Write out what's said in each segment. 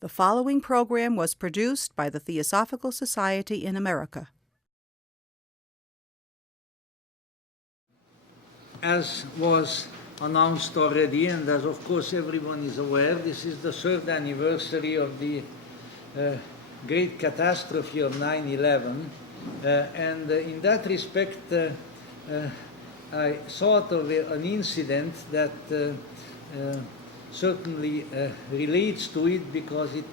The following program was produced by the Theosophical Society in America. As was announced already, and as of course everyone is aware, this is the third anniversary of the great catastrophe of 9/11, and in that respect I thought of an incident that certainly relates to it because it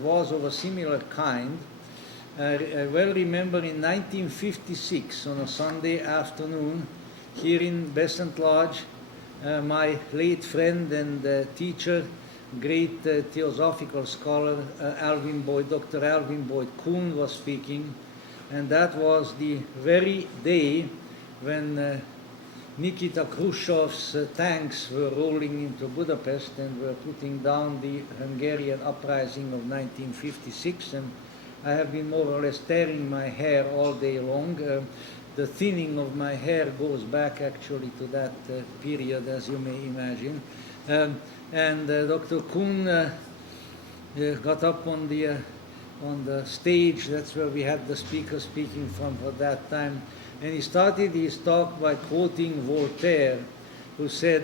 was of a similar kind. I well remember in 1956 on a Sunday afternoon here in Besant Lodge, my late friend and teacher, great theosophical scholar Dr. Alvin Boyd Kuhn was speaking, and that was the very day when Nikita Khrushchev's tanks were rolling into Budapest and were putting down the Hungarian uprising of 1956, and I have been more or less tearing my hair all day long. The thinning of my hair goes back actually to that period, as you may imagine. And Dr. Kuhn got up on the stage. That's where we had the speaker speaking from for that time. And he started his talk by quoting Voltaire, who said,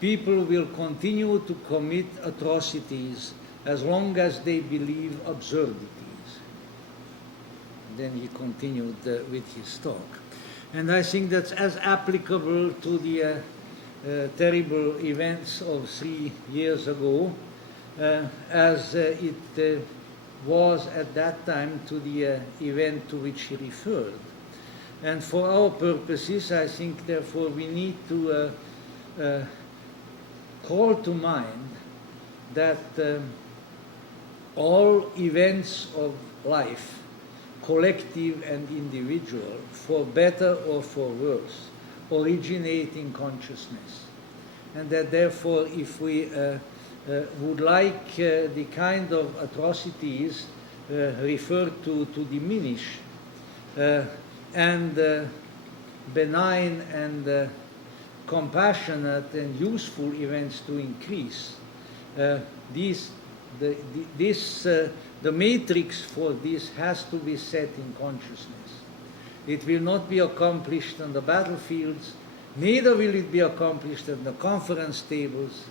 "People will continue to commit atrocities as long as they believe absurdities." Then he continued with his talk. And I think that's as applicable to the terrible events of 3 years ago as it was at that time to the event to which he referred. And for our purposes, I think, therefore, we need to call to mind that all events of life, collective and individual, for better or for worse, originate in consciousness. And that, therefore, if we would like the kind of atrocities referred to diminish, and benign and compassionate and useful events to increase, the matrix for this has to be set in consciousness. It will not be accomplished on the battlefields, neither will it be accomplished at the conference tables.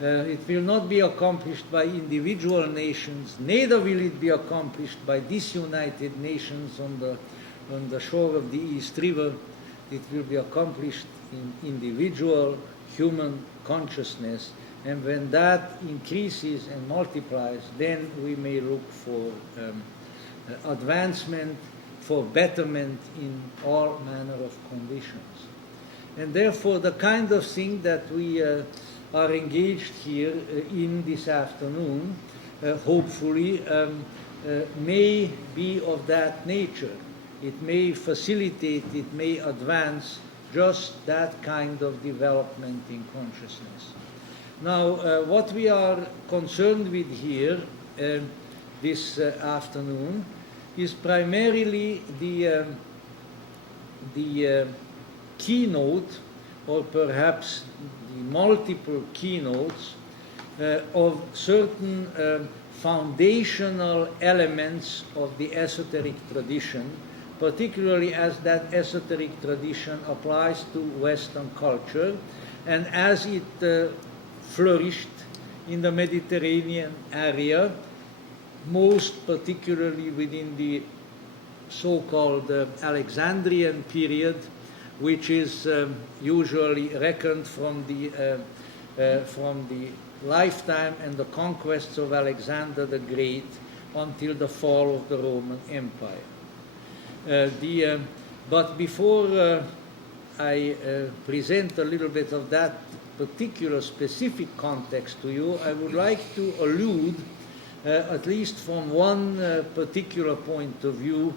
It will not be accomplished by individual nations, neither will it be accomplished by disunited nations on the shore of the East River. It will be accomplished in individual human consciousness, and when that increases and multiplies, then we may look for advancement, for betterment in all manner of conditions. And therefore the kind of thing that we are engaged here in this afternoon, hopefully, may be of that nature. It may facilitate, it may advance just that kind of development in consciousness. Now, what we are concerned with here this afternoon is primarily the keynote, or perhaps the multiple keynotes of certain foundational elements of the esoteric tradition, particularly as that esoteric tradition applies to Western culture and as it flourished in the Mediterranean area, most particularly within the so-called Alexandrian period, which is usually reckoned from the lifetime and the conquests of Alexander the Great until the fall of the Roman Empire. But before I present a little bit of that particular specific context to you, I would like to allude, at least from one particular point of view,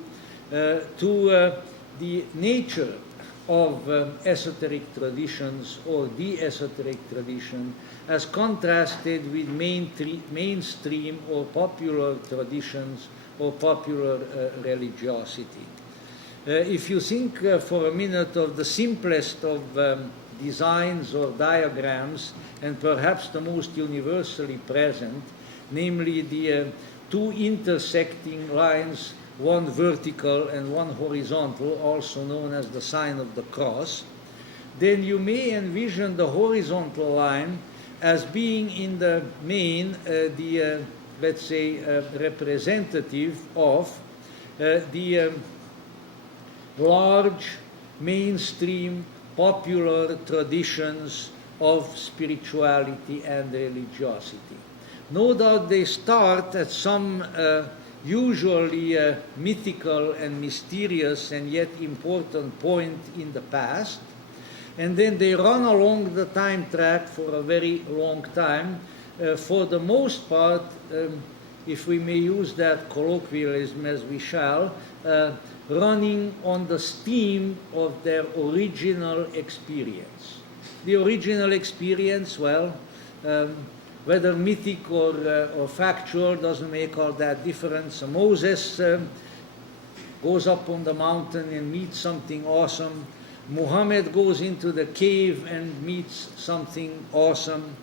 to the nature of esoteric traditions or the esoteric tradition as contrasted with mainstream or popular traditions or popular religiosity. If you think for a minute of the simplest of designs or diagrams, and perhaps the most universally present, namely the two intersecting lines, one vertical and one horizontal, also known as the sign of the cross, then you may envision the horizontal line as being in the main let's say, representative of the large mainstream popular traditions of spirituality and religiosity. No doubt they start at some usually mythical and mysterious and yet important point in the past, and then they run along the time track for a very long time, for the most part, if we may use that colloquialism as we shall, running on the steam of their original experience. The original experience, well, whether mythic or factual, doesn't make all that difference. Moses goes up on the mountain and meets something awesome. Muhammad goes into the cave and meets something awesome.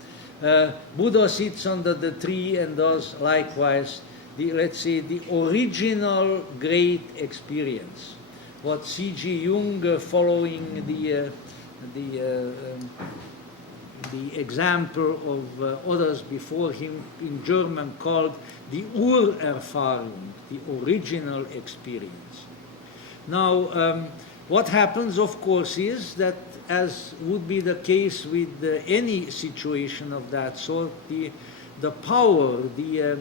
Buddha sits under the tree and does likewise. Let's say the original great experience. What C.G. Jung, following the example of others before him in German, called the Urerfahrung, the original experience. Now, what happens, of course, is that, as would be the case with any situation of that sort, the power, the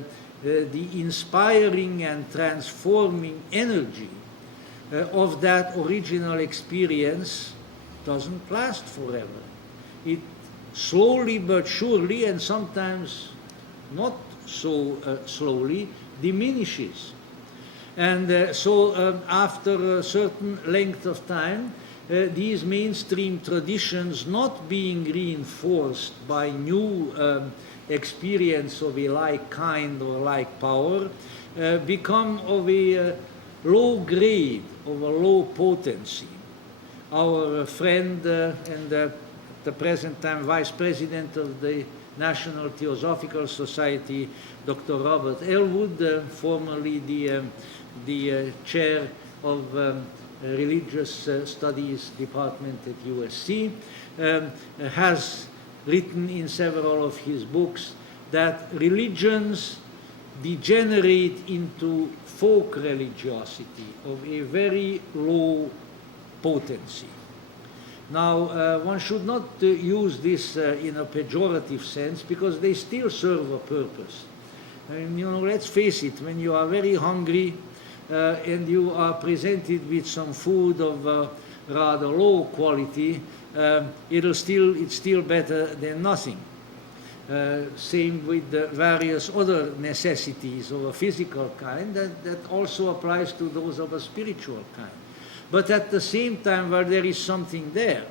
inspiring and transforming energy of that original experience doesn't last forever. It slowly but surely, and sometimes not so slowly, diminishes. And so after a certain length of time, these mainstream traditions, not being reinforced by new experience of a like kind or like power, become of a low grade, of a low potency. Our friend and at the present time Vice President of the National Theosophical Society, Dr. Robert Elwood, formerly the chair of Religious Studies Department at USC, has written in several of his books that religions degenerate into folk religiosity of a very low potency. Now, one should not use this in a pejorative sense, because they still serve a purpose. And, let's face it, when you are very hungry and you are presented with some food of rather low quality, it's still better than nothing. Same with the various other necessities of a physical kind, that also applies to those of a spiritual kind. But at the same time, while there is something there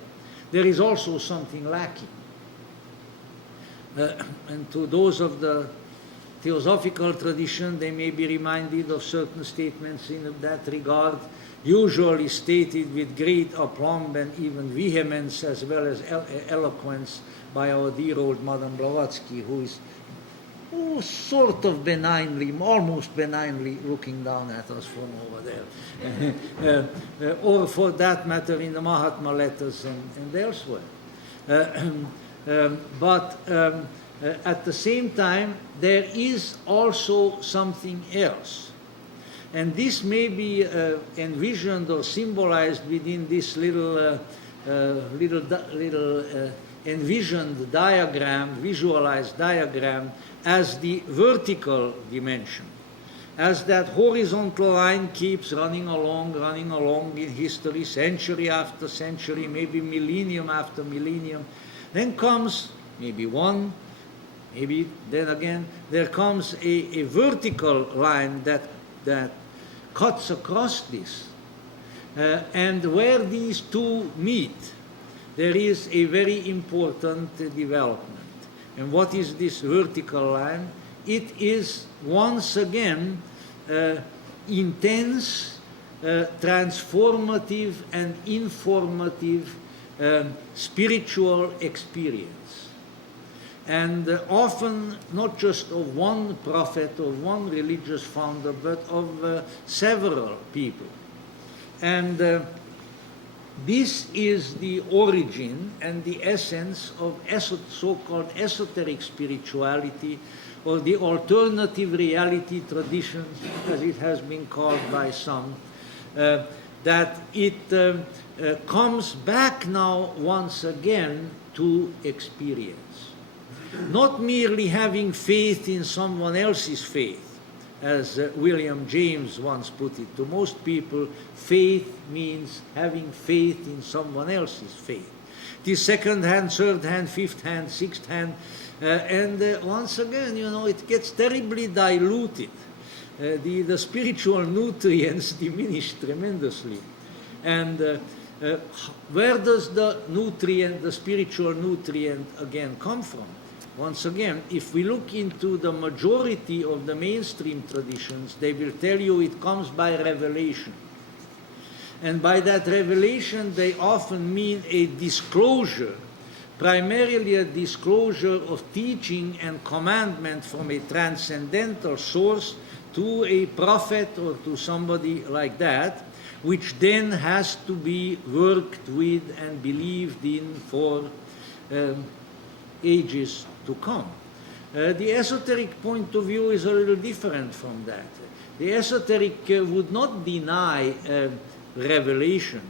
is also something lacking. And to those of the Theosophical tradition, they may be reminded of certain statements in that regard, usually stated with great aplomb and even vehemence, as well as eloquence, by our dear old Madame Blavatsky, who is sort of benignly, almost benignly looking down at us from over there. Or for that matter in the Mahatma letters and elsewhere. But at the same time, there is also something else. And this may be envisioned or symbolized within this little envisioned diagram, visualized diagram, as the vertical dimension. As that horizontal line keeps running along in history, century after century, maybe millennium after millennium, then comes maybe one, maybe then again, there comes a vertical line that cuts across this. And where these two meet, there is a very important development. And what is this vertical line? It is once again intense, transformative and informative spiritual experience. and often not just of one prophet or one religious founder, but of several people. And this is the origin and the essence of so-called esoteric spirituality, or the alternative reality tradition, as it has been called by some, that it comes back now once again to experience. Not merely having faith in someone else's faith, as William James once put it. To most people, faith means having faith in someone else's faith. It is second hand, third hand, fifth hand, sixth hand, and once again, you know, it gets terribly diluted. The spiritual nutrients diminish tremendously. And where does the nutrient, the spiritual nutrient, again come from? Once again, if we look into the majority of the mainstream traditions, they will tell you it comes by revelation. And by that revelation, they often mean a disclosure, primarily a disclosure of teaching and commandment from a transcendental source to a prophet or to somebody like that, which then has to be worked with and believed in for ages to come. The esoteric point of view is a little different from that. The esoteric would not deny revelation,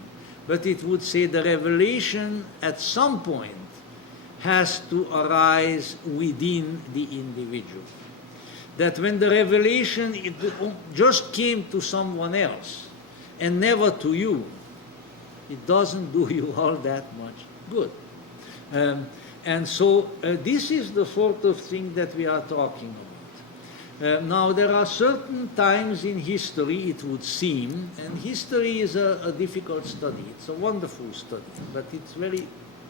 but it would say the revelation at some point has to arise within the individual. That when the revelation just came to someone else and never to you, it doesn't do you all that much good. And so this is the sort of thing that we are talking about. Now, there are certain times in history, it would seem, and history is a difficult study. It's a wonderful study, but it's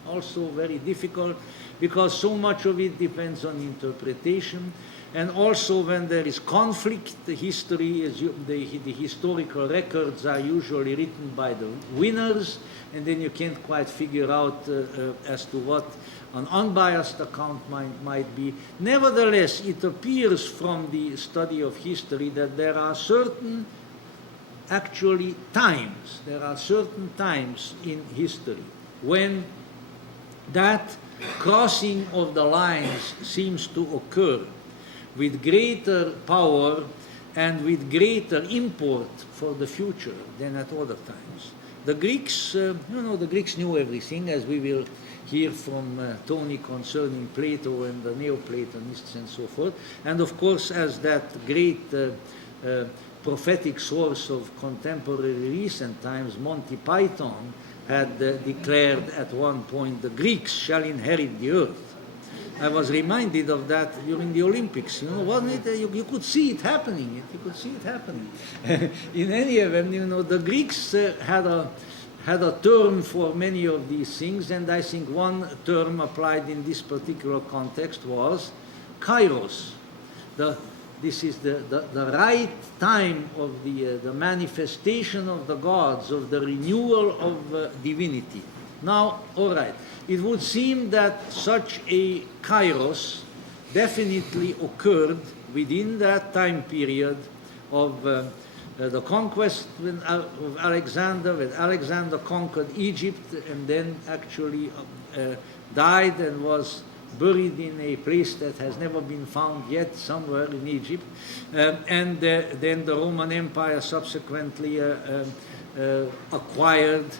also very difficult because so much of it depends on interpretation. And also when there is conflict, the history is, the historical records are usually written by the winners, and then you can't quite figure out as to what an unbiased account might be. Nevertheless, it appears from the study of history that there are certain times in history when that crossing of the lines seems to occur with greater power and with greater import for the future than at other times. The Greeks, the Greeks knew everything, as we will hear from Tony concerning Plato and the Neoplatonists and so forth. And of course, as that great prophetic source of contemporary recent times, Monty Python, had declared at one point, the Greeks shall inherit the earth. I was reminded of that during the Olympics. Wasn't it? You could see it happening. In any event, the Greeks had a term for many of these things, and I think one term applied in this particular context was kairos. This is the right time of the manifestation of the gods, of the renewal of divinity. Now, all right, it would seem that such a kairos definitely occurred within that time period of the conquest of Alexander, when Alexander conquered Egypt and then actually died and was buried in a place that has never been found yet, somewhere in Egypt. And then the Roman Empire subsequently acquired,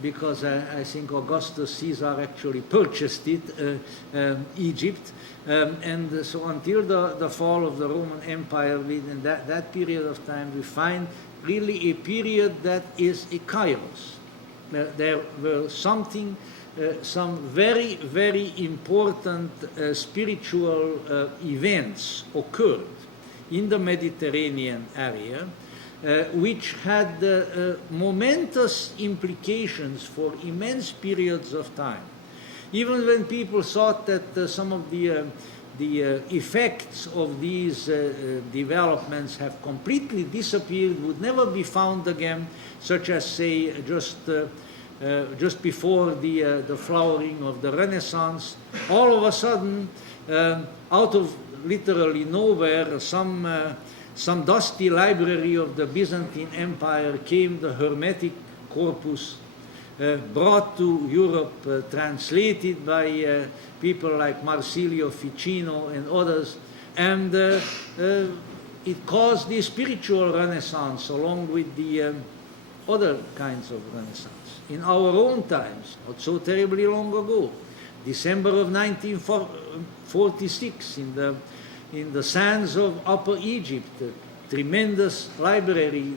because I think Augustus Caesar actually purchased it, Egypt. And so until the fall of the Roman Empire, within that period of time, we find really a period that is a kairos. There were some very, very important spiritual events occurred in the Mediterranean area, which had momentous implications for immense periods of time. Even when people thought that some of the effects of these developments have completely disappeared, would never be found again, such as, say, just before the flowering of the Renaissance, all of a sudden out of literally nowhere, some dusty library of the Byzantine Empire came the Hermetic corpus, brought to Europe, translated by people like Marsilio Ficino and others, and it caused the spiritual renaissance along with the other kinds of renaissance. In our own times, not so terribly long ago, December of 1946, in the sands of Upper Egypt, a tremendous library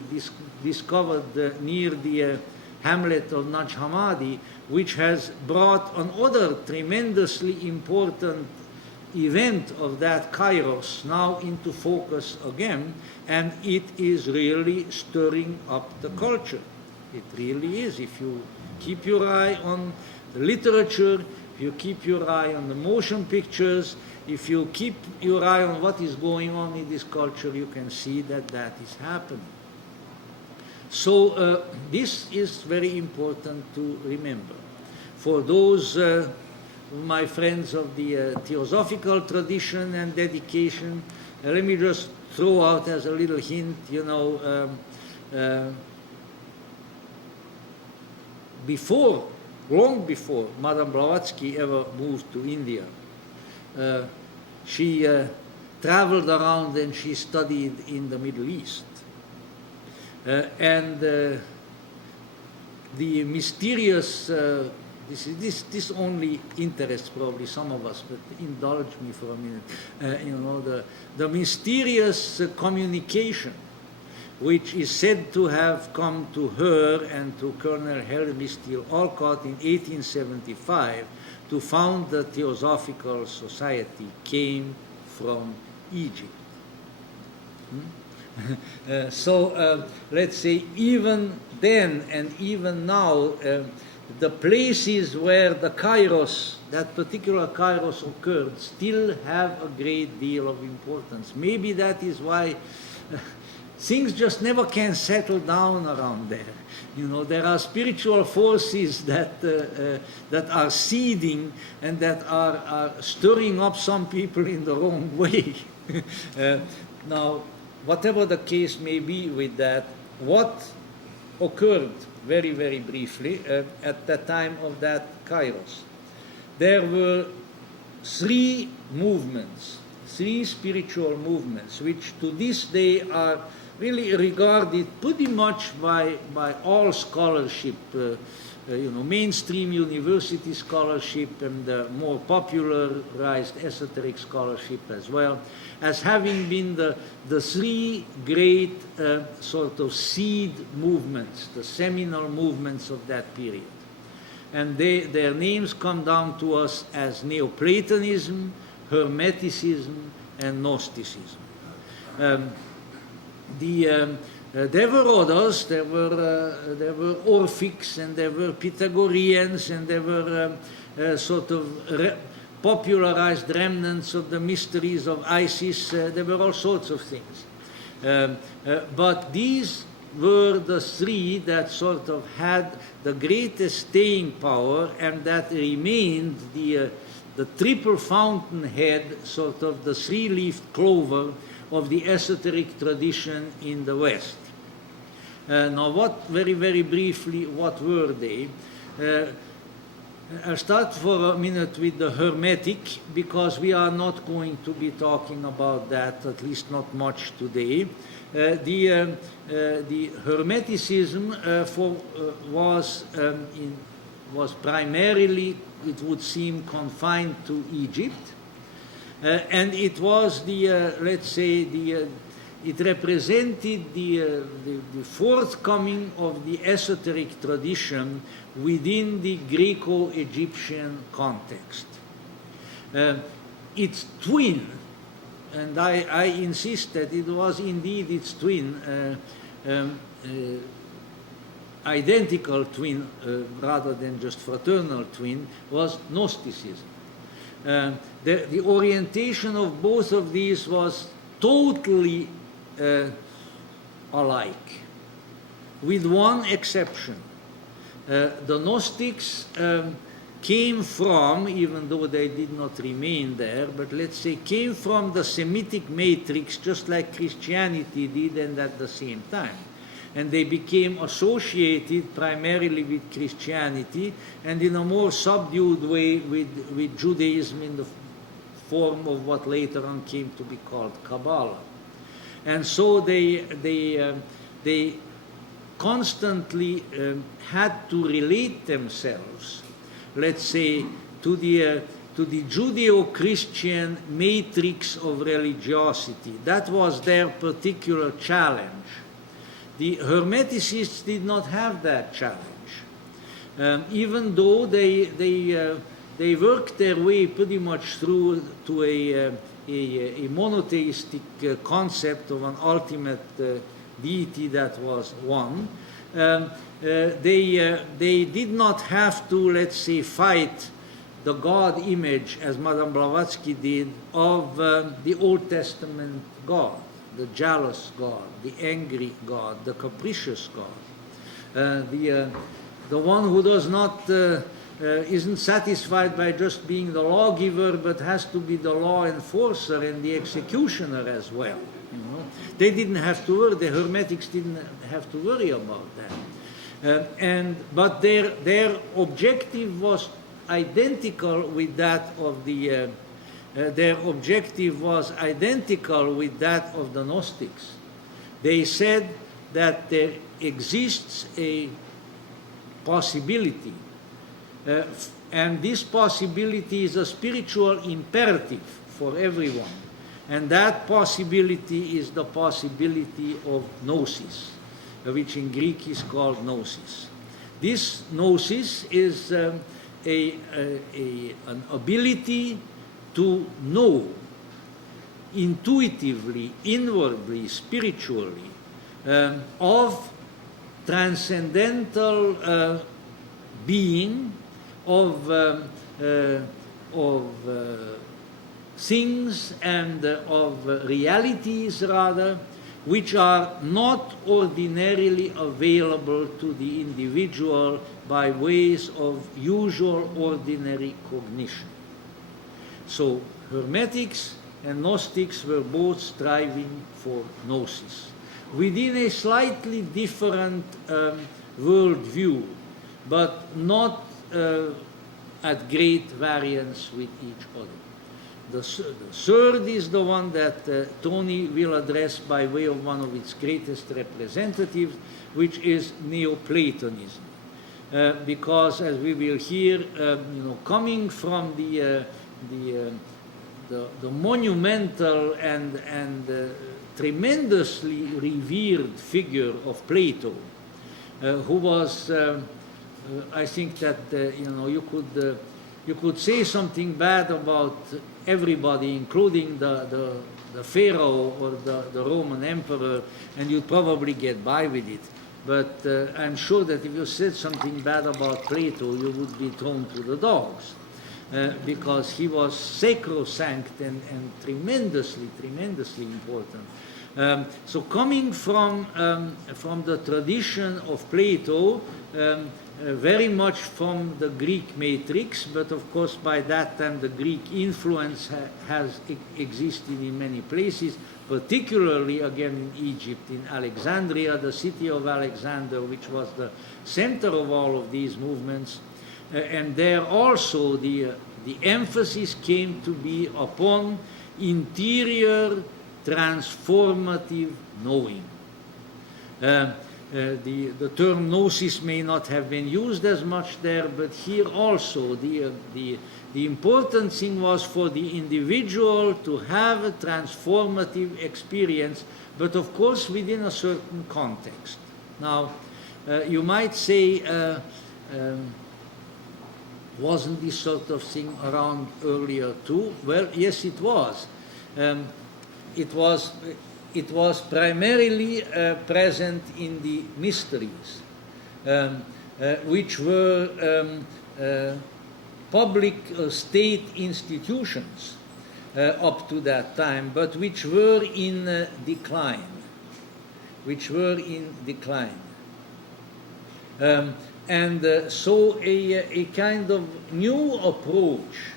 discovered near the hamlet of Naj Hammadi, which has brought another tremendously important event of that Kairos now into focus again, and it is really stirring up the culture. It really is. If you keep your eye on the literature, if you keep your eye on the motion pictures, if you keep your eye on what is going on in this culture, you can see that that is happening. So this is very important to remember. For those my friends of the Theosophical tradition and dedication, let me just throw out as a little hint, long before Madame Blavatsky ever moved to India, she traveled around and she studied in the Middle East. And the mysterious, this only interests probably some of us, but indulge me for a minute. The mysterious communication which is said to have come to her and to Colonel Henry Steele Olcott in 1875 to found the Theosophical Society came from Egypt. So let's say even then and even now, the places where the Kairos, that particular Kairos occurred, still have a great deal of importance. Maybe that is why things just never can settle down around there. There are spiritual forces that are seeding and that are stirring up some people in the wrong way. Now, whatever the case may be with that, what occurred very, very briefly at the time of that Kairos? There were three spiritual movements, which to this day are really regarded pretty much by all scholarship, mainstream university scholarship and more popularized esoteric scholarship as well, as having been the three great sort of seed movements, the seminal movements of that period. And their names come down to us as Neoplatonism, Hermeticism, and Gnosticism. There were others. There were Orphics, and there were Pythagoreans, and there were sort of popularized remnants of the mysteries of Isis. There were all sorts of things. But these were the three that sort of had the greatest staying power, and that remained the triple fountainhead, sort of the three-leafed clover of the esoteric tradition in the West. Now, very, very briefly, what were they? I'll start for a minute with the Hermetic, because we are not going to be talking about that, at least not much today. The Hermeticism was primarily, it would seem, confined to Egypt. And it was let's say, it represented the forthcoming of the esoteric tradition within the Greco-Egyptian context. Its twin, and I insist that it was indeed its twin, identical twin rather than just fraternal twin, was Gnosticism. The orientation of both of these was totally alike, with one exception. The Gnostics came from, even though they did not remain there, but let's say came from the Semitic matrix just like Christianity did, and at the same time. And they became associated primarily with Christianity and in a more subdued way with Judaism in the form of what later on came to be called Kabbalah. And so they constantly had to relate themselves, let's say, to the Judeo-Christian matrix of religiosity. That was their particular challenge. The Hermeticists did not have that challenge, even though they worked their way pretty much through to a monotheistic concept of an ultimate deity that was one. They did not have to, let's say, fight the God image, as Madame Blavatsky did, of the Old Testament God, the jealous God, the angry God, the capricious God, the one who does not isn't satisfied by just being the lawgiver, but has to be the law enforcer and the executioner as well. You know? They didn't have to worry. The Hermetics didn't have to worry about that. But their objective was identical with that of the. Their objective was identical with that of the Gnostics. They said that there exists a possibility, and this possibility is a spiritual imperative for everyone, and that possibility is the possibility of gnosis, which in Greek is called gnosis. This gnosis is an ability to know intuitively, inwardly, spiritually, of transcendental being, of things and of realities, rather, which are not ordinarily available to the individual by ways of usual ordinary cognition. So Hermetics and Gnostics were both striving for gnosis, within a slightly different worldview, but not at great variance with each other. The third is the one that Tony will address by way of one of its greatest representatives, which is Neoplatonism. Because, as we will hear, coming from the monumental and tremendously revered figure of Plato, who was, I think that you could say something bad about everybody, including the Pharaoh or the Roman emperor, and you'd probably get by with it. But I'm sure that if you said something bad about Plato, you would be thrown to the dogs. Because he was sacrosanct and tremendously important. So coming from the tradition of Plato, very much from the Greek matrix, but of course by that time the Greek influence has existed in many places, particularly again in Egypt, in Alexandria, the city of Alexander, which was the center of all of these movements. And there also the emphasis came to be upon interior transformative knowing. The term gnosis may not have been used as much there, but here also the important thing was for the individual to have a transformative experience, but of course within a certain context. Now, you might say, wasn't this sort of thing around earlier too? Well, yes, it was. It was primarily present in the mysteries, which were public state institutions up to that time, but which were in decline. And so a kind of new approach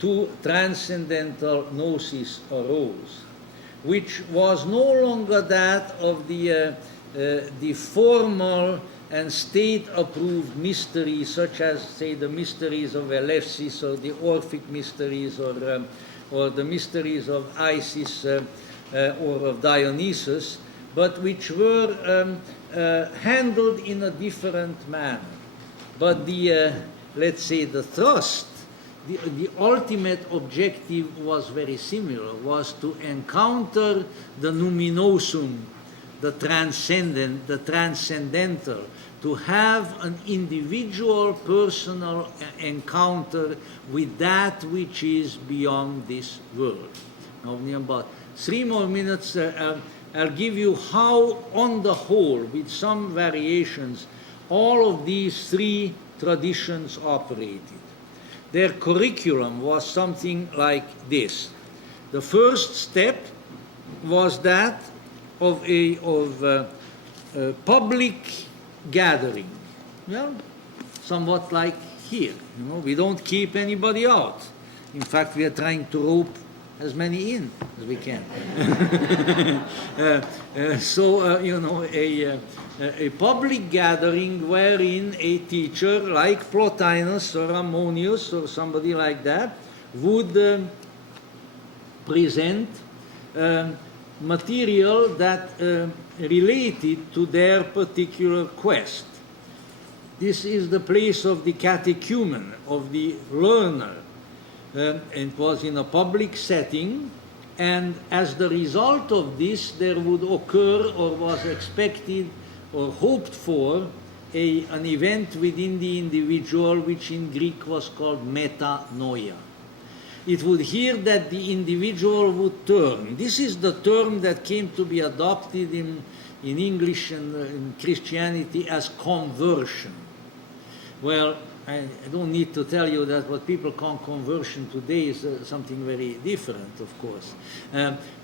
to transcendental gnosis arose, which was no longer that of the formal and state-approved mysteries, such as, say, the mysteries of Eleusis or the Orphic mysteries or the mysteries of Isis or of Dionysus, but which were handled in a different manner. But the, let's say, the thrust, the ultimate objective was very similar, was to encounter the numinosum, the transcendent, the transcendental, to have an individual personal encounter with that which is beyond this world. Now, in about 3 more minutes, I'll give you how, on the whole, with some variations, all of these 3 traditions operated. Their curriculum was something like this. The first step was that of a public gathering. Well, somewhat like here. You know, we don't keep anybody out. In fact, we are trying to rope as many in as we can. You know, a public gathering wherein a teacher like Plotinus or Ammonius or somebody like that would present material that related to their particular quest. This is the place of the catechumen, of the learner. It was in a public setting, and as the result of this, there would occur or was expected or hoped for an event within the individual, which in Greek was called metanoia. It would hear that the individual would turn. This is the term that came to be adopted in English and in Christianity as conversion. Well, I don't need to tell you that what people call conversion today is something very different, of course.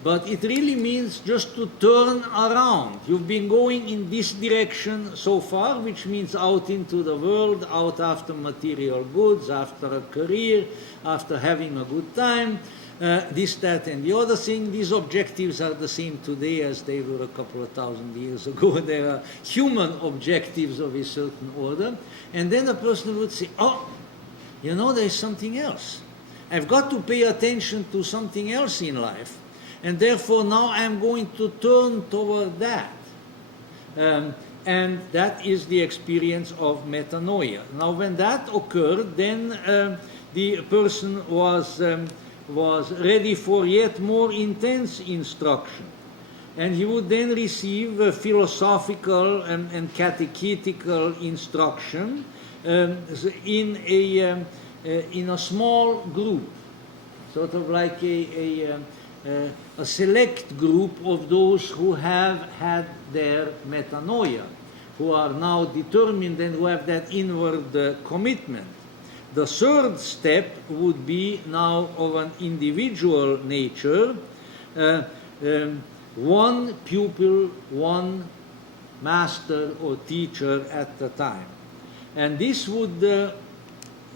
But it really means just to turn around. You've been going in this direction so far, which means out into the world, out after material goods, after a career, after having a good time, this, that, and the other thing. These objectives are the same today as they were a couple of thousand years ago. They are human objectives of a certain order. And then a person would say, oh, you know, there's something else. I've got to pay attention to something else in life. And therefore now I'm going to turn toward that. And that is the experience of metanoia. Now when that occurred, then the person was ready for yet more intense instruction. And he would then receive philosophical and catechetical instruction in a small group, sort of like a select group of those who have had their metanoia, who are now determined and who have that inward commitment. The third step would be now of an individual nature, one pupil, one master or teacher at a time. And this would,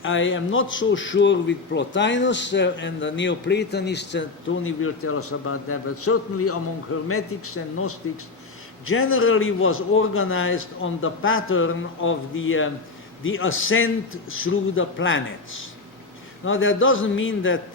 I am not so sure with Plotinus and the Neoplatonists, Tony will tell us about that, but certainly among Hermetics and Gnostics, generally was organized on the pattern of the ascent through the planets. Now, that doesn't mean that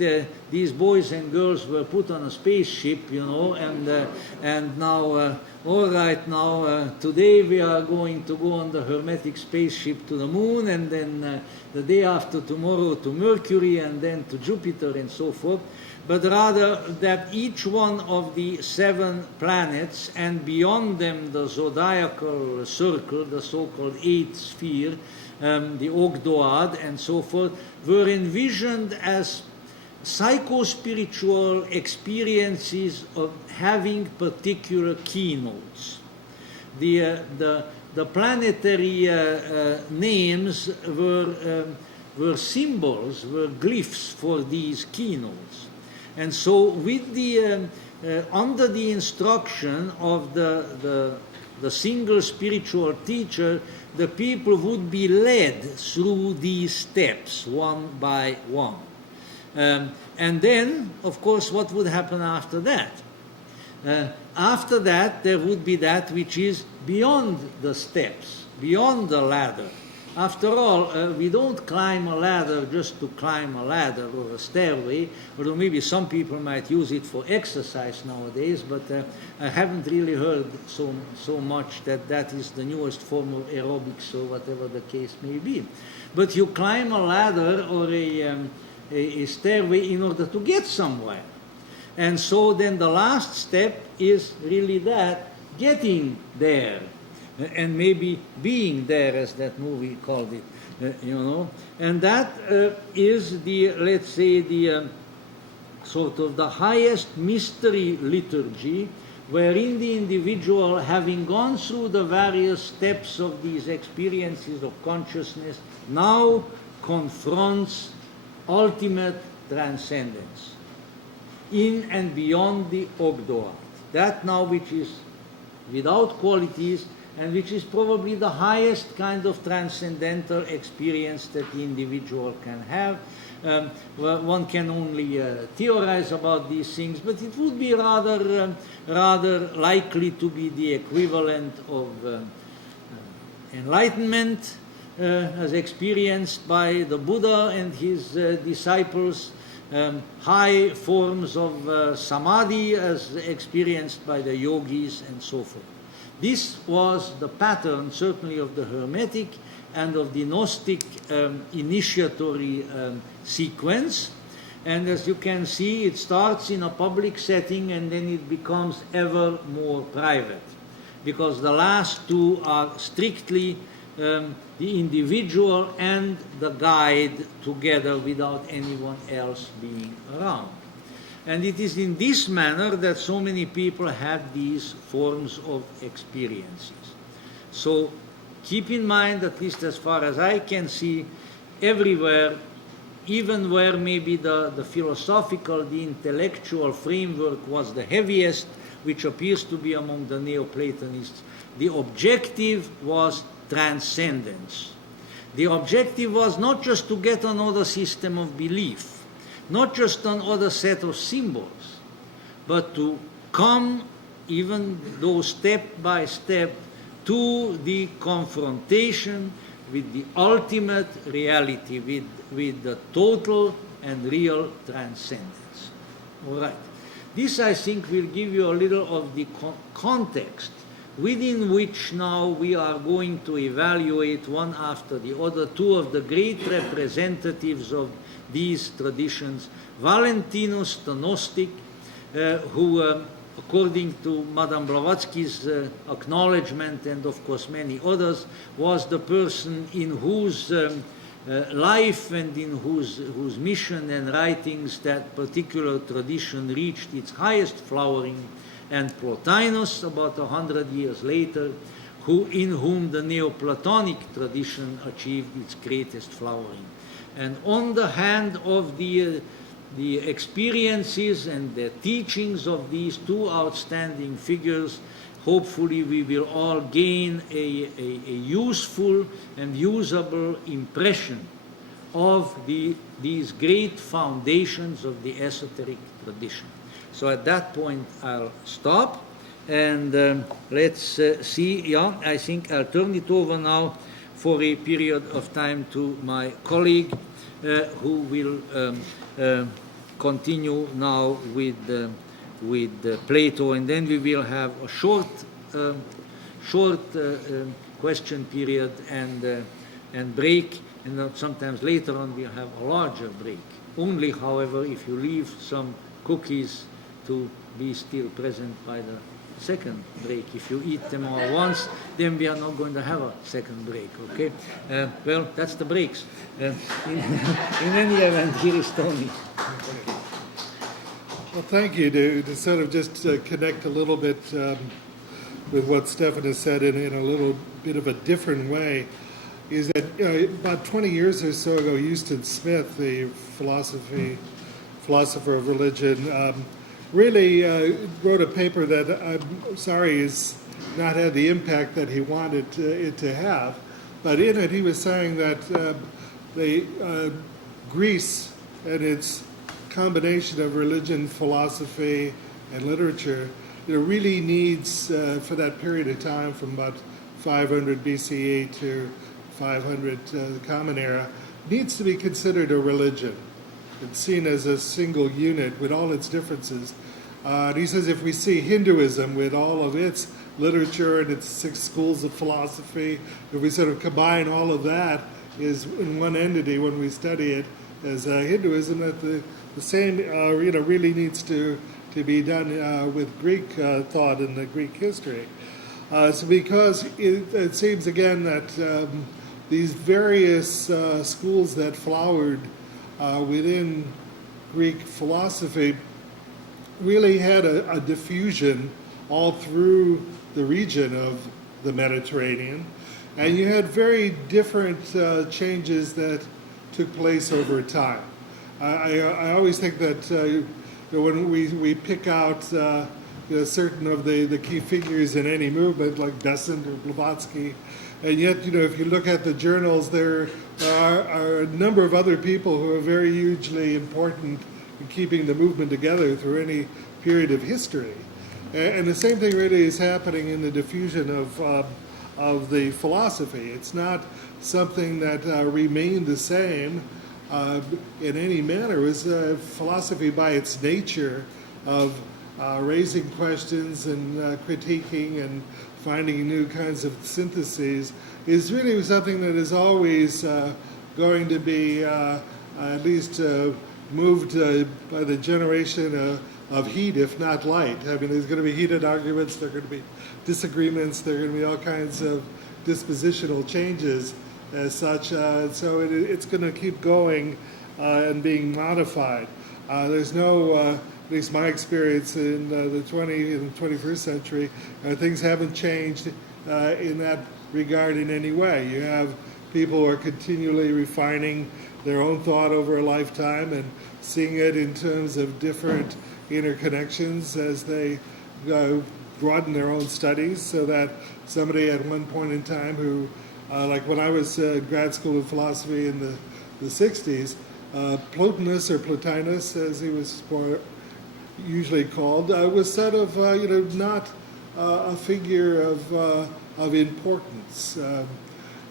these boys and girls were put on a spaceship, you know, and now, all right, now, today we are going to go on the Hermetic spaceship to the moon, and then the day after tomorrow to Mercury, and then to Jupiter, and so forth. But rather that each one of the 7 planets, and beyond them the zodiacal circle, the so-called 8th sphere, the Ogdoad, and so forth, were envisioned as psycho-spiritual experiences of having particular keynotes. The planetary names were symbols, were glyphs for these keynotes. And so with the under the instruction of the single spiritual teacher, the people would be led through these steps one by one. And then, of course, what would happen after that? After that, there would be that which is beyond the steps, beyond the ladder. After all, we don't climb a ladder just to climb a ladder or a stairway, although maybe some people might use it for exercise nowadays, but I haven't really heard so much that that is the newest form of aerobics or whatever the case may be. But you climb a ladder or a stairway in order to get somewhere. And so then the last step is really that, getting there. And maybe being there, as that movie called it, you know. And that is the, let's say, the sort of the highest mystery liturgy, wherein the individual, having gone through the various steps of these experiences of consciousness, now confronts ultimate transcendence in and beyond the ogdoad. That now which is without qualities, and which is probably the highest kind of transcendental experience that the individual can have. Well, one can only theorize about these things, but it would be rather likely to be the equivalent of enlightenment as experienced by the Buddha and his disciples, high forms of samadhi as experienced by the yogis, and so forth. This was the pattern, certainly, of the Hermetic and of the Gnostic initiatory sequence. And as you can see, it starts in a public setting and then it becomes ever more private, because the last two are strictly the individual and the guide together without anyone else being around. And it is in this manner that so many people have these forms of experiences. So keep in mind, at least as far as I can see, everywhere, even where maybe the philosophical, the intellectual framework was the heaviest, which appears to be among the Neoplatonists, the objective was transcendence. The objective was not just to get another system of belief, not just another set of symbols, but to come, even though step by step, to the confrontation with the ultimate reality, with the total and real transcendence. All right. This, I think, will give you a little of the context within which now we are going to evaluate one after the other two of the great representatives of these traditions. Valentinus, the Gnostic, who, according to Madame Blavatsky's acknowledgement, and of course many others, was the person in whose life and in whose mission and writings that particular tradition reached its highest flowering, and Plotinus, about 100 years later, in whom the Neoplatonic tradition achieved its greatest flowering. And on the hand of the experiences and the teachings of these two outstanding figures, hopefully we will all gain a useful and usable impression of these great foundations of the esoteric tradition. So at that point I'll stop, and let's see. Yeah, I think I'll turn it over now for a period of time to my colleague, who will continue now with Plato, and then we will have a short question period and break, and sometimes later on we'll have a larger break. Only, however, if you leave some cookies to be still present by the second break. If you eat them all once, then we are not going to have a second break, okay? Well, that's the breaks. In any event, here is Tony. Well, thank you. To sort of just connect a little bit with what Stephan has said in a little bit of a different way, is that about 20 years or so ago, Euston Smith, the philosopher of religion, really wrote a paper that I'm sorry has not had the impact that he wanted it to have, but in it he was saying that Greece and its combination of religion, philosophy, and literature, really needs, for that period of time from about 500 BCE to 500 the Common Era, needs to be considered a religion. It's seen as a single unit with all its differences. And he says if we see Hinduism with all of its literature and its 6 schools of philosophy, if we sort of combine all of that is in one entity when we study it as Hinduism, that the same really needs to be done with Greek thought and the Greek history. So because it seems again that these various schools that flowered within Greek philosophy really had a diffusion all through the region of the Mediterranean, and you had very different changes that took place over time. I always think that when we pick out certain of the key figures in any movement, like Besant or Blavatsky, and yet, if you look at the journals, there are a number of other people who are very hugely important in keeping the movement together through any period of history. And the same thing really is happening in the diffusion of the philosophy. It's not something that remained the same in any manner. It was philosophy by its nature of raising questions and critiquing and finding new kinds of syntheses is really something that is always going to be at least moved by the generation of heat, if not light. I mean, there's going to be heated arguments, there are going to be disagreements, there are going to be all kinds of dispositional changes as such. So it's going to keep going and being modified. There's no, at least my experience in the 20th and 21st century, things haven't changed in that regard in any way. You have people who are continually refining their own thought over a lifetime and seeing it in terms of different interconnections as they broaden their own studies, so that somebody at one point in time who, like when I was in grad school of philosophy in the 60s, Plotinus or Plotinus, as he was more usually called, was sort of not a figure of importance.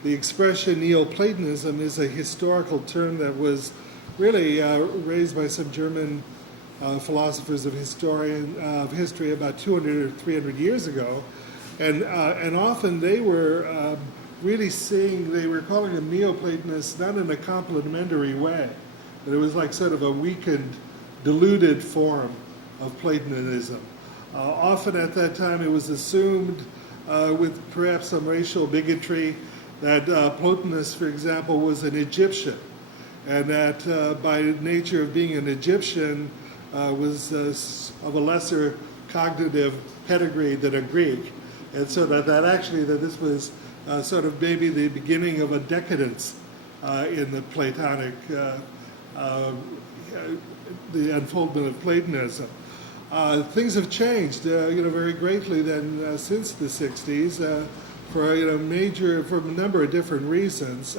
The expression Neoplatonism is a historical term that was really raised by some German philosophers of history about 200 or 300 years ago, and often they were really they were calling them Neoplatonists not in a complimentary way, but it was like sort of a weakened, diluted form of Platonism. Often at that time it was assumed, with perhaps some racial bigotry, that Plotinus, for example, was an Egyptian, and that by nature of being an Egyptian was of a lesser cognitive pedigree than a Greek, and so that this was sort of maybe the beginning of a decadence in the Platonic, the unfoldment of Platonism. Things have changed, very greatly then since the 60s for a number of different reasons.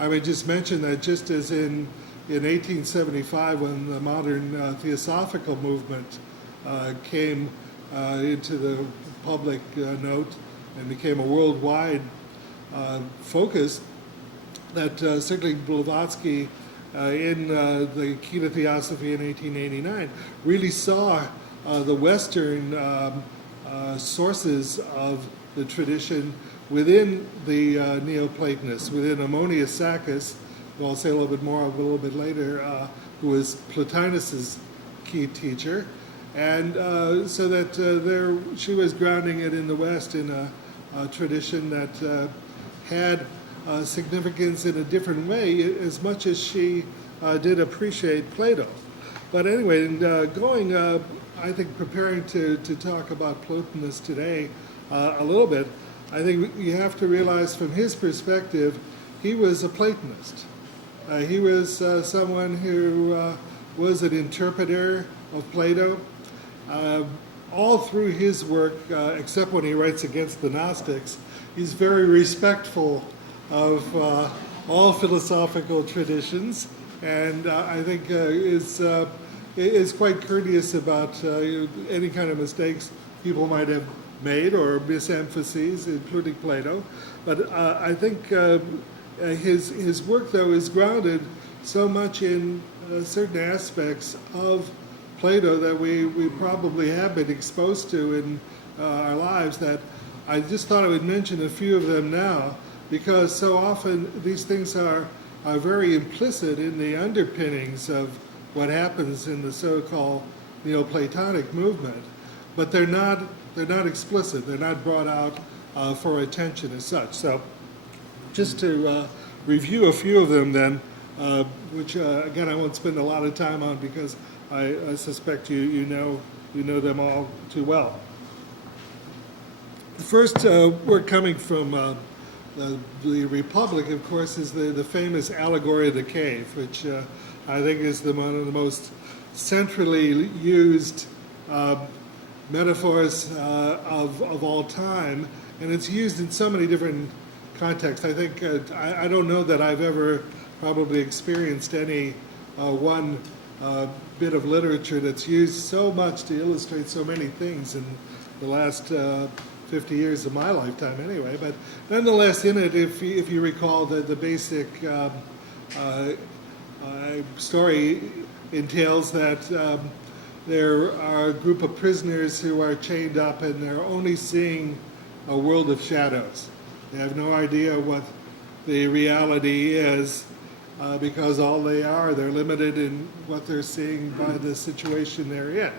I would just mention that just as in 1875, when the modern Theosophical movement came into the public note and became a worldwide focus, that certainly Blavatsky in the Key to Theosophy in 1889 really saw the Western sources of the tradition within the Neoplatonists, within Ammonius Saccas, who I'll say a little bit more of a little bit later, who was Plotinus's key teacher, and so that she was grounding it in the West in a tradition that had significance in a different way, as much as she did appreciate Plato. But anyway, I think preparing to talk about Plotinus today a little bit, I think you have to realize from his perspective, he was a Platonist. He was someone who was an interpreter of Plato. All through his work, except when he writes against the Gnostics, he's very respectful of all philosophical traditions, and I think is quite courteous about any kind of mistakes people might have made or misemphases, including Plato. But I think his work, though, is grounded so much in certain aspects of Plato that we probably have been exposed to in our lives, that I just thought I would mention a few of them now, because so often these things are very implicit in the underpinnings of what happens in the so-called Neoplatonic movement, but they're not explicit. They're not brought out for attention as such. So just to review a few of them then, which again I won't spend a lot of time on because I suspect you know them all too well. The first work coming from the Republic, of course, is the famous allegory of the cave, which I think is one of the most centrally used metaphors of all time, and it's used in so many different contexts. I think I don't know that I've ever probably experienced any one bit of literature that's used so much to illustrate so many things in the last 50 years of my lifetime anyway. But nonetheless, in it, if you recall, the basic story entails that there are a group of prisoners who are chained up and they're only seeing a world of shadows. They have no idea what the reality is because all they're limited in what they're seeing by the situation they're in.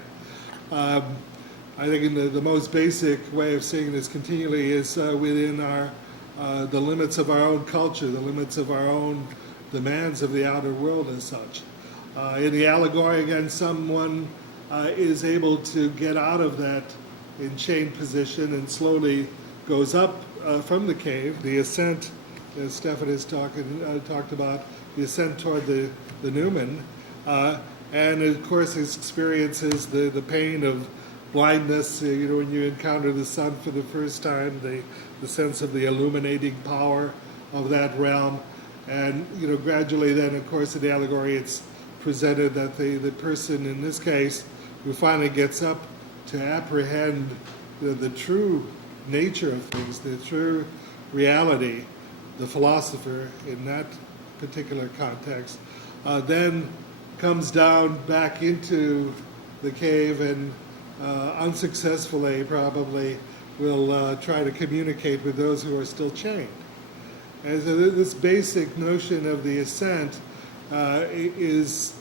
I think in the most basic way of seeing this continually is within the limits of our own culture, the limits of our own demands of the outer world as such. In the allegory, again, someone is able to get out of that enchained position and slowly goes up from the cave. The ascent, as Stephan has talked about, the ascent toward the Numen, and of course experiences the pain of blindness, when you encounter the sun for the first time, the sense of the illuminating power of that realm. And, gradually then, of course, in the allegory, it's presented that the person, in this case, who finally gets up to apprehend the true nature of things, the true reality, the philosopher in that particular context, then comes down back into the cave and unsuccessfully probably will try to communicate with those who are still chained. And so this basic notion of the ascent is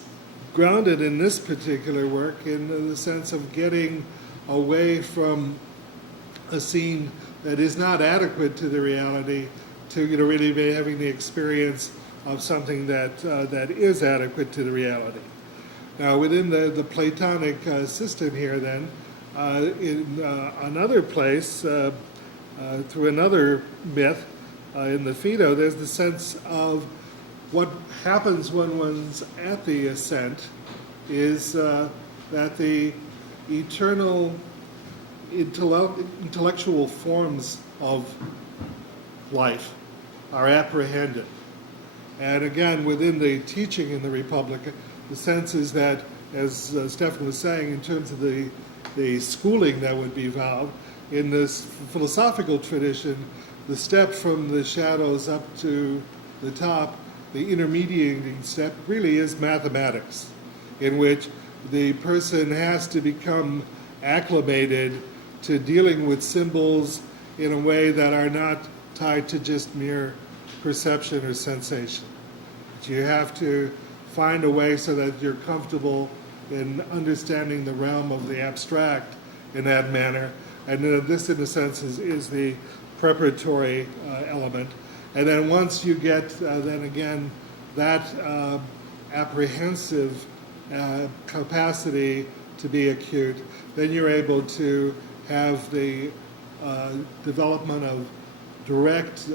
grounded in this particular work in the sense of getting away from a scene that is not adequate to the reality to really be having the experience of something that is adequate to the reality. Now, within the Platonic system here, then, in another place, through another myth, in the Phaedo, there's the sense of what happens when one's at the ascent is that the eternal intellectual forms of life are apprehended. And again, within the teaching in the Republic, the sense is that, as Stephan was saying, in terms of the schooling that would be vowed, in this philosophical tradition, the step from the shadows up to the top, the intermediating step, really is mathematics, in which the person has to become acclimated to dealing with symbols in a way that are not tied to just mere perception or sensation. You have to find a way so that you're comfortable in understanding the realm of the abstract in that manner. And this, in a sense, is the preparatory element. And then once you get, then again, that apprehensive capacity to be acute, then you're able to have the development of direct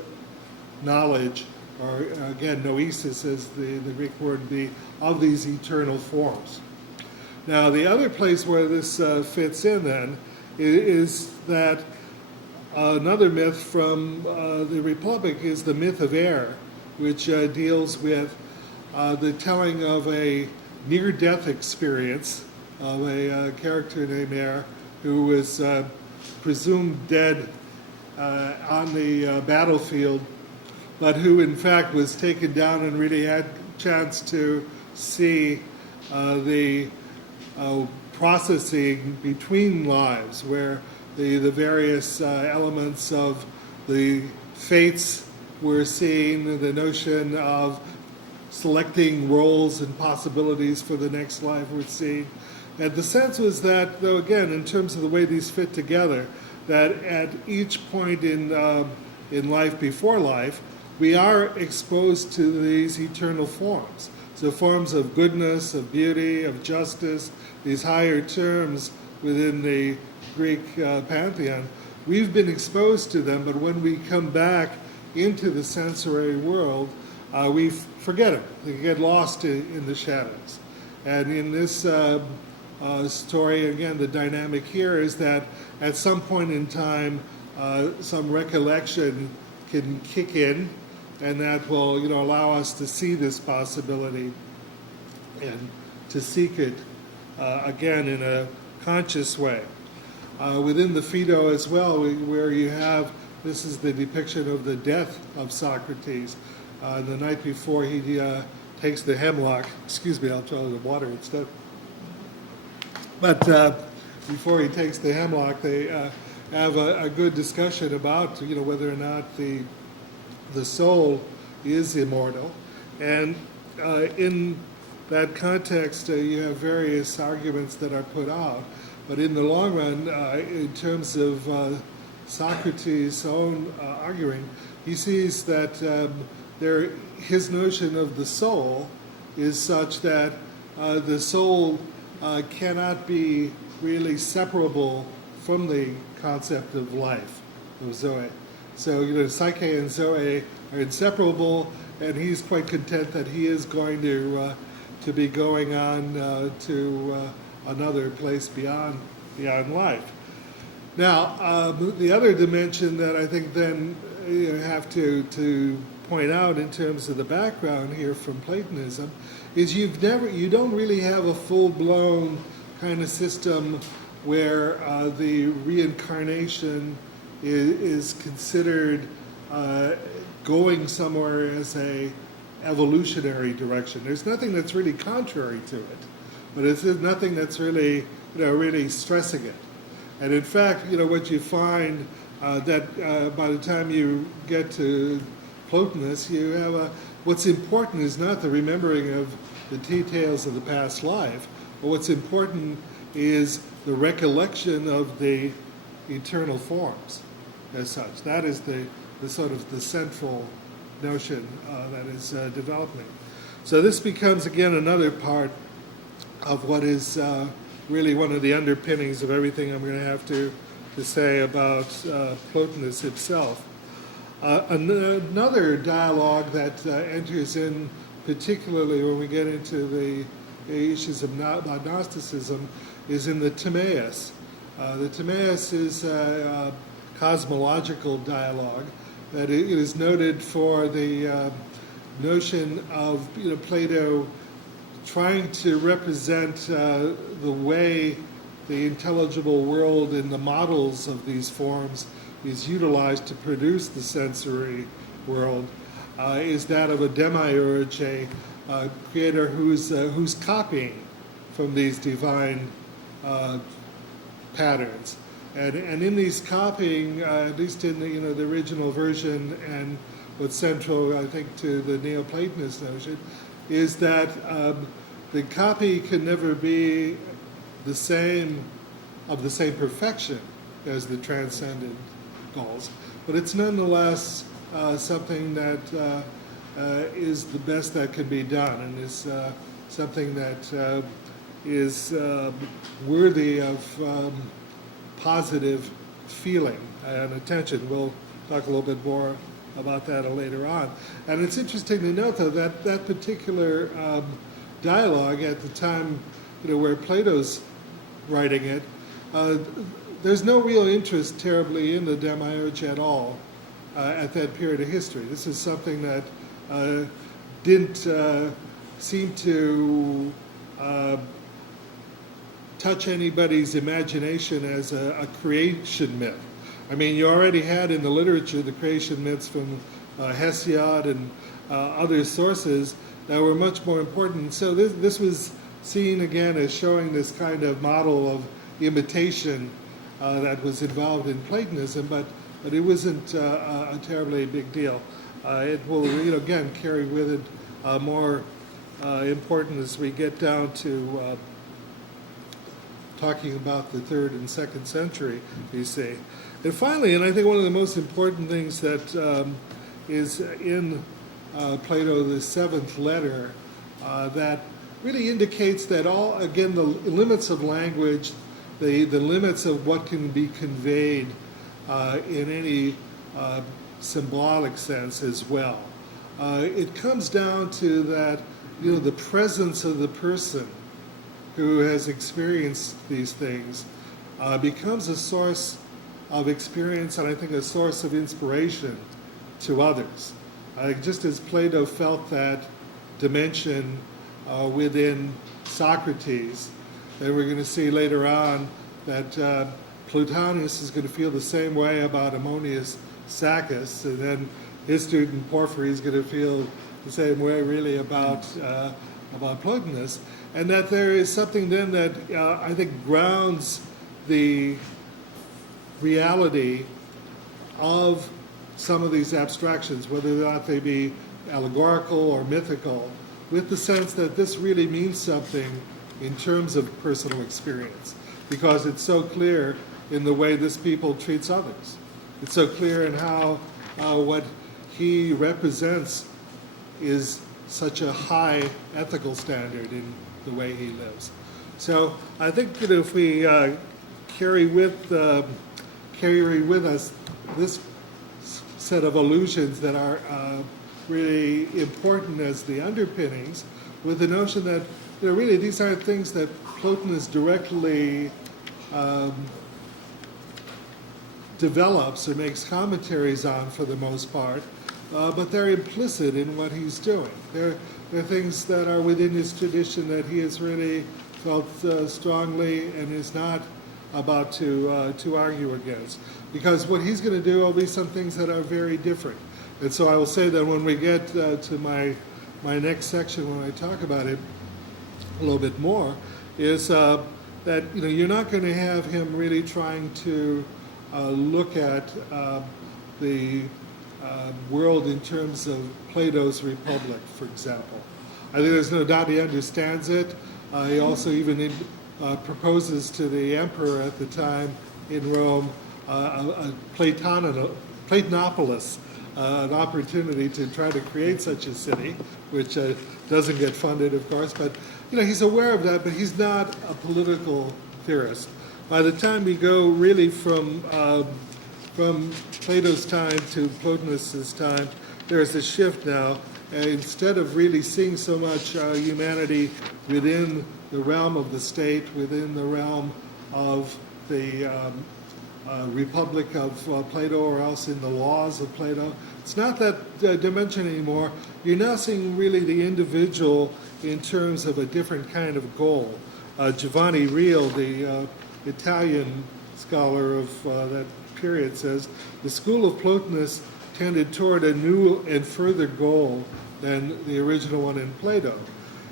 knowledge, or again, noesis as the Greek word would be, of these eternal forms. Now, the other place where this fits in then is that Another myth from the Republic is the myth of air, which deals with the telling of a near-death experience of a character named Air who was presumed dead on the battlefield, but who in fact was taken down and really had a chance to see the processing between lives, where the various elements of the fates were seen, the notion of selecting roles and possibilities for the next life were seen. And the sense was that, though again, in terms of the way these fit together, that at each point in life before life, we are exposed to these eternal forms. So forms of goodness, of beauty, of justice, these higher terms within the Greek pantheon, we've been exposed to them, but when we come back into the sensory world, we forget them. They get lost in the shadows. And in this story, again, the dynamic here is that at some point in time, some recollection can kick in, and that will, allow us to see this possibility and to seek it again in a conscious way. Within the Phaedo as well, where you have, this is the depiction of the death of Socrates. The night before he takes the hemlock, excuse me, I'll try the water instead. But before he takes the hemlock, they have a good discussion about, whether or not the soul is immortal. And in that context, you have various arguments that are put out. But in the long run, in terms of Socrates' own arguing, he sees that his notion of the soul is such that the soul cannot be really separable from the concept of life, of Zoe. So, Psyche and Zoe are inseparable, and he's quite content that he is going to be going on to another place beyond life. Now, the other dimension that I think then you have to point out in terms of the background here from Platonism is you don't really have a full-blown kind of system where the reincarnation is considered going somewhere as a evolutionary direction. There's nothing that's really contrary to it, but it's nothing that's really really stressing it. And in fact, what you find that by the time you get to Plotinus, you have what's important is not the remembering of the details of the past life, but what's important is the recollection of the eternal forms as such. That is the sort of the central notion that is developing. So this becomes, again, another part of what is really one of the underpinnings of everything I'm going to have to say about Plotinus himself. Another dialogue that enters in, particularly when we get into the issues of Gnosticism, is in the Timaeus. The Timaeus is a cosmological dialogue that it is noted for the notion of Plato trying to represent the way the intelligible world and the models of these forms is utilized to produce the sensory world, is that of a demiurge, a creator who's copying from these divine patterns. And in these copying, at least in the original version, and what's central, I think, to the Neoplatonist notion, is that the copy can never be the same perfection as the transcendent goals, but it's nonetheless something that is the best that can be done, and is something that is worthy of positive feeling and attention. We'll talk a little bit more about that later on. And it's interesting to note, though, that that particular dialogue at the time, where Plato's writing it, there's no real interest terribly in the demiurge at all at that period of history. This is something that didn't seem to touch anybody's imagination as a creation myth. I mean, you already had in the literature the creation myths from Hesiod and other sources that were much more important. So this was seen again as showing this kind of model of imitation that was involved in Platonism, but it wasn't a terribly big deal. It will, again, carry with it more importance as we get down to talking about the 3rd and 2nd century BC. And finally, and I think one of the most important things that is in Plato, the 7th letter, that really indicates that the limits of language, the limits of what can be conveyed in any symbolic sense as well. It comes down to that, the presence of the person who has experienced these things becomes a source of experience and I think a source of inspiration to others. Just as Plato felt that dimension within Socrates, then we're going to see later on that Plotinus is going to feel the same way about Ammonius Saccas, and then his student Porphyry is going to feel the same way really about Plotinus, and that there is something then that I think grounds the reality of some of these abstractions, whether or not they be allegorical or mythical, with the sense that this really means something in terms of personal experience, because it's so clear in the way this people treats others. It's so clear in how what he represents is such a high ethical standard in the way he lives. So I think that if we carry with us this set of allusions that are really important as the underpinnings, with the notion that really these aren't things that Plotinus directly develops or makes commentaries on for the most part, but they're implicit in what he's doing. They're things that are within his tradition that he has really felt strongly and is not about to argue against. Because what he's going to do will be some things that are very different. And so I will say that when we get to my next section, when I talk about it a little bit more, is that you're not going to have him really trying to look at the world in terms of Plato's Republic, for example. I think there's no doubt he understands it. He also even proposes to the emperor at the time in Rome a Platonopolis, an opportunity to try to create such a city, which doesn't get funded, of course. But he's aware of that, but he's not a political theorist. By the time we go really from Plato's time to Plotinus's time, there's a shift now. Instead of really seeing so much humanity within the realm of the state, within the realm of the Republic of Plato, or else in the laws of Plato, it's not that dimension anymore. You're now seeing really the individual in terms of a different kind of goal. Giovanni Reale, the Italian scholar of that period, says the school of Plotinus tended toward a new and further goal than the original one in Plato.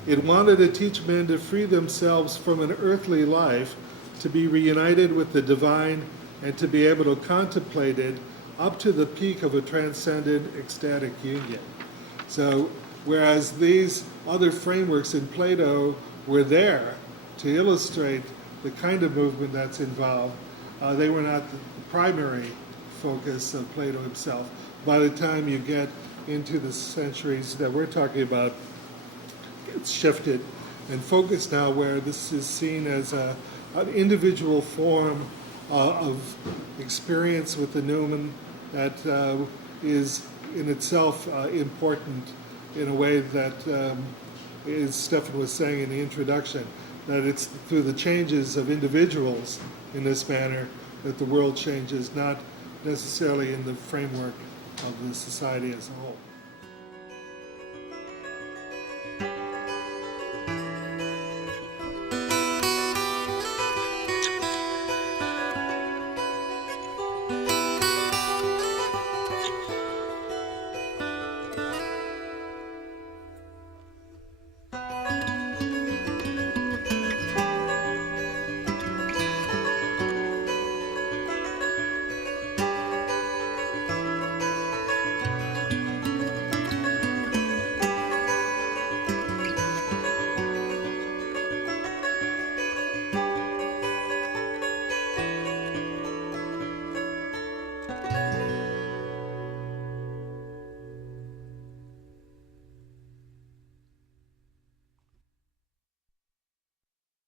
It wanted to teach men to free themselves from an earthly life, to be reunited with the divine, and to be able to contemplate it up to the peak of a transcendent ecstatic union. So, whereas these other frameworks in Plato were there to illustrate the kind of movement that's involved, they were not the primary focus of Plato himself. By the time you get into the centuries that we're talking about, it's shifted and focused now where this is seen as an individual form of experience with the noumen that is in itself important in a way that, as Stephan was saying in the introduction, that it's through the changes of individuals in this manner that the world changes, not necessarily in the framework of the society as a whole.